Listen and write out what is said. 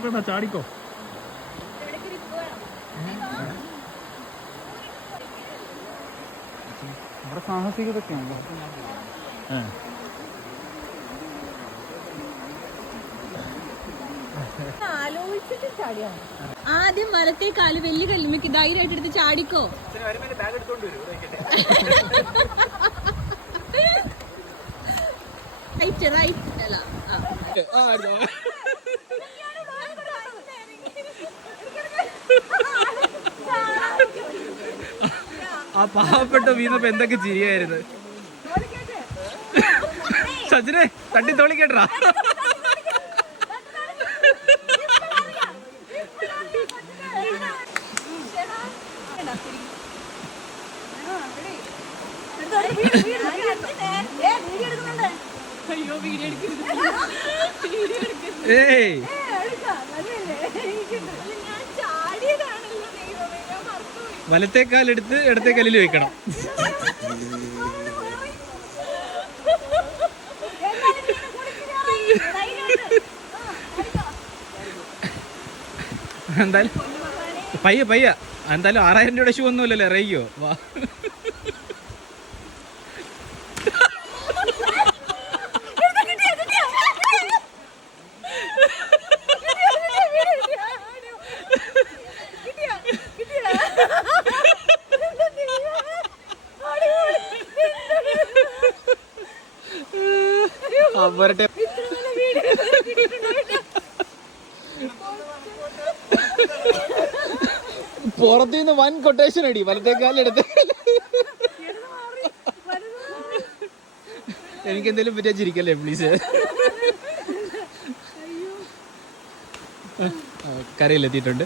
നോക്കണ്ട, ചാടിക്കോ. ഇവിടെ സാഹസികതൊക്കെയാണ്. ആദ്യം വലത്തേ കാല് വലിയ കല്ലുമ്മക്ക് ധൈര്യമായിട്ട് എടുത്ത് ചാടിക്കോ. റൈറ്റ് അല്ല ആ പാവപ്പെട്ട വീണപ്പോ എന്തൊക്കെ ചിരിയായിരുന്നു. സച്ചിനെ തട്ടി തോളിക്കേട്ടാ. ഏയ് വലത്തേക്കാലെടുത്ത് ഇടത്തേക്കാലിൽ വെക്കണം. എന്തായാലും പയ്യ എന്തായാലും 6000 രൂപയുടെ ഷൂ ഒന്നുമില്ലല്ലോ, ഇറങ്ങിയോ വാ. വരട്ടെ. പുറത്തുനിന്ന് വൻ കൊട്ടേഷൻ അടി, വലത്തേക്കാലെടുത്ത്. എനിക്കെന്തെങ്കിലും പറ്റിയാ ചിരിക്കല്ലേ പ്ലീസ്. കരയിലെത്തിയിട്ടുണ്ട്.